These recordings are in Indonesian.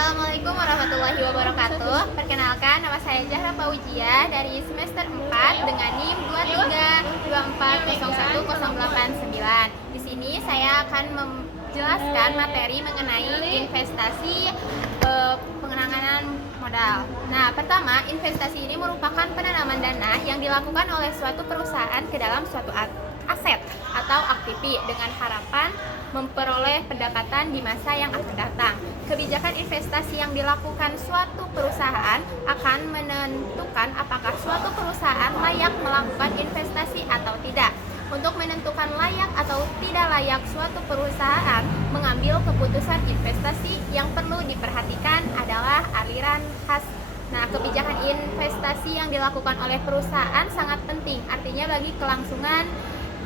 Assalamualaikum warahmatullahi wabarakatuh. Perkenalkan, nama saya Zahra Fauzia dari semester 4 dengan NIM 2324010889. Di sini saya akan menjelaskan materi mengenai investasi pengenangan modal. Nah, pertama, investasi ini merupakan penanaman dana yang dilakukan oleh suatu perusahaan ke dalam suatu aset atau aktivi dengan harapan memperoleh pendapatan di masa yang akan datang. Kebijakan investasi yang dilakukan suatu perusahaan akan menentukan apakah suatu perusahaan layak melakukan investasi atau tidak. Untuk menentukan layak atau tidak layak suatu perusahaan mengambil keputusan investasi, yang perlu diperhatikan adalah aliran khas. Nah, kebijakan investasi yang dilakukan oleh perusahaan sangat penting, artinya bagi kelangsungan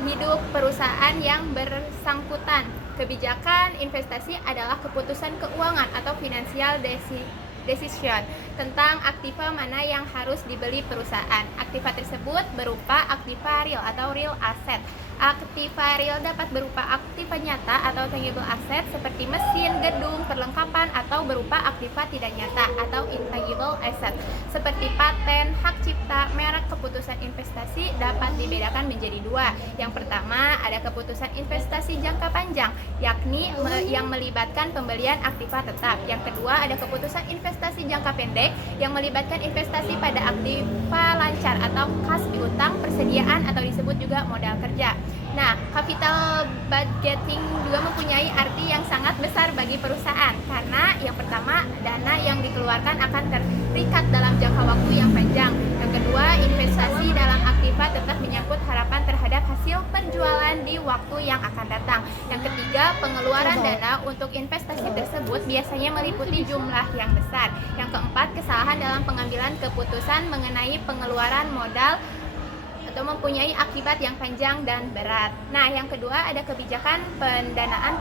hidup perusahaan yang bersangkutan. Kebijakan investasi adalah keputusan keuangan atau financial decision tentang aktiva mana yang harus dibeli perusahaan. Aktiva tersebut berupa aktiva real atau real asset. Aktiva real dapat berupa aktiva nyata atau tangible asset seperti mesin, gedung, perlengkapan, atau berupa aktiva tidak nyata atau intangible asset seperti paten, hak cipta, merek. Keputusan investasi dapat dibedakan menjadi dua. Yang pertama, ada keputusan investasi jangka panjang, yakni yang melibatkan pembelian aktiva tetap. Yang kedua, ada keputusan investasi jangka pendek yang melibatkan investasi pada aktiva lancar atau kas piutang, persediaan, atau disebut juga modal kerja. Nah, capital budgeting juga mempunyai arti yang sangat besar bagi perusahaan karena yang pertama, dana yang dikeluarkan akan terikat dalam jangka waktu yang panjang. Yang kedua, investasi dalam aktiva tetap menyangkut harapan terhadap hasil penjualan di waktu yang akan datang. Yang ketiga, pengeluaran dana untuk investasi tersebut biasanya meliputi jumlah yang besar. Yang keempat, kesalahan dalam pengambilan keputusan mengenai pengeluaran modal atau mempunyai akibat yang panjang dan berat. Nah, yang kedua ada kebijakan pendanaan.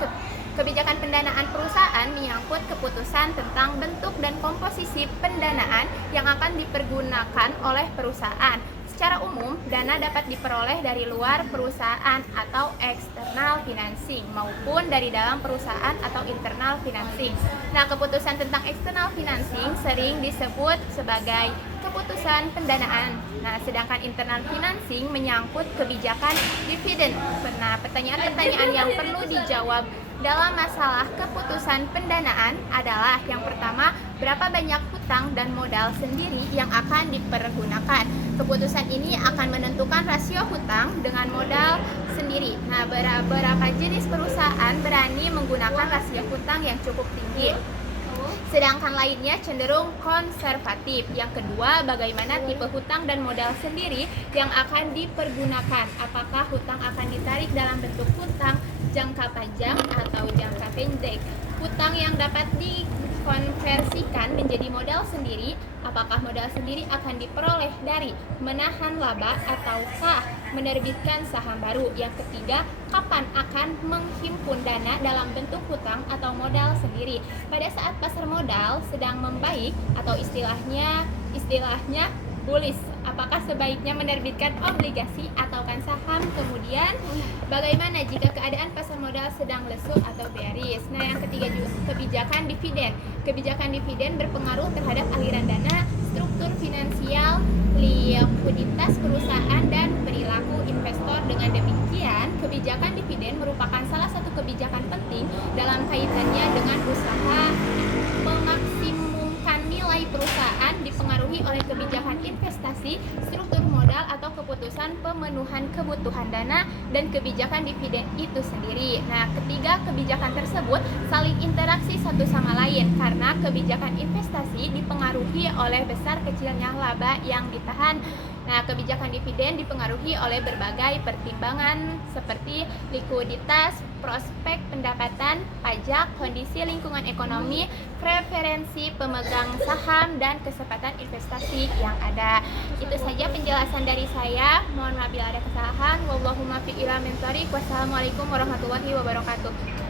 Kebijakan pendanaan perusahaan menyangkut keputusan tentang bentuk dan komposisi pendanaan yang akan dipergunakan oleh perusahaan. Secara umum, dana dapat diperoleh dari luar perusahaan atau external financing maupun dari dalam perusahaan atau internal financing. Nah, keputusan tentang external financing sering disebut sebagai keputusan pendanaan. Nah, sedangkan internal financing menyangkut kebijakan dividen. Nah, pertanyaan-pertanyaan yang perlu dijawab dalam masalah keputusan pendanaan adalah yang pertama, berapa banyak hutang dan modal sendiri yang akan dipergunakan. Keputusan ini akan menentukan rasio hutang dengan modal sendiri. Nah, beberapa jenis perusahaan berani menggunakan rasio hutang yang cukup tinggi, sedangkan lainnya cenderung konservatif. Yang kedua, bagaimana tipe hutang dan modal sendiri yang akan dipergunakan. Apakah hutang akan ditarik dalam bentuk hutang jangka panjang atau jangka pendek? Hutang yang dapat dikonversikan menjadi modal sendiri, apakah modal sendiri akan diperoleh dari menahan laba ataukah menerbitkan saham baru? Yang ketiga, kapan akan menghimpun dana dalam bentuk hutang atau modal sendiri? Pada saat pasar modal sedang membaik atau istilahnya bullish, apakah sebaiknya menerbitkan obligasi ataukah saham? Kemudian bagaimana jika keadaan pasar modal sedang lesu atau bearish? Nah, yang ketiga juga kebijakan dividen. Kebijakan dividen berpengaruh terhadap aliran dana, struktur finansial, likuiditas perusahaan, dan perilaku investor. Dengan demikian, kebijakan dividen merupakan salah satu kebijakan penting dalam kaitannya dengan usaha memaksimumkan nilai perusahaan, dipengaruhi oleh kebijakan investasi, struktur modal atau keputusan pemenuhan kebutuhan dana, dan kebijakan dividen itu sendiri. Nah, ketiga kebijakan tersebut saling interaksi satu sama lain karena kebijakan investasi dipengaruhi oleh besar kecilnya laba yang ditahan. Nah, kebijakan dividen dipengaruhi oleh berbagai pertimbangan seperti likuiditas, prospek pendapatan, pajak, kondisi lingkungan ekonomi, preferensi pemegang saham, dan kesempatan investasi yang ada. Itu saja penjelasan dari saya. Mohon maaf bila ada kesalahan. Wallahumma fi ila min thoriq. Wassalamualaikum warahmatullahi wabarakatuh.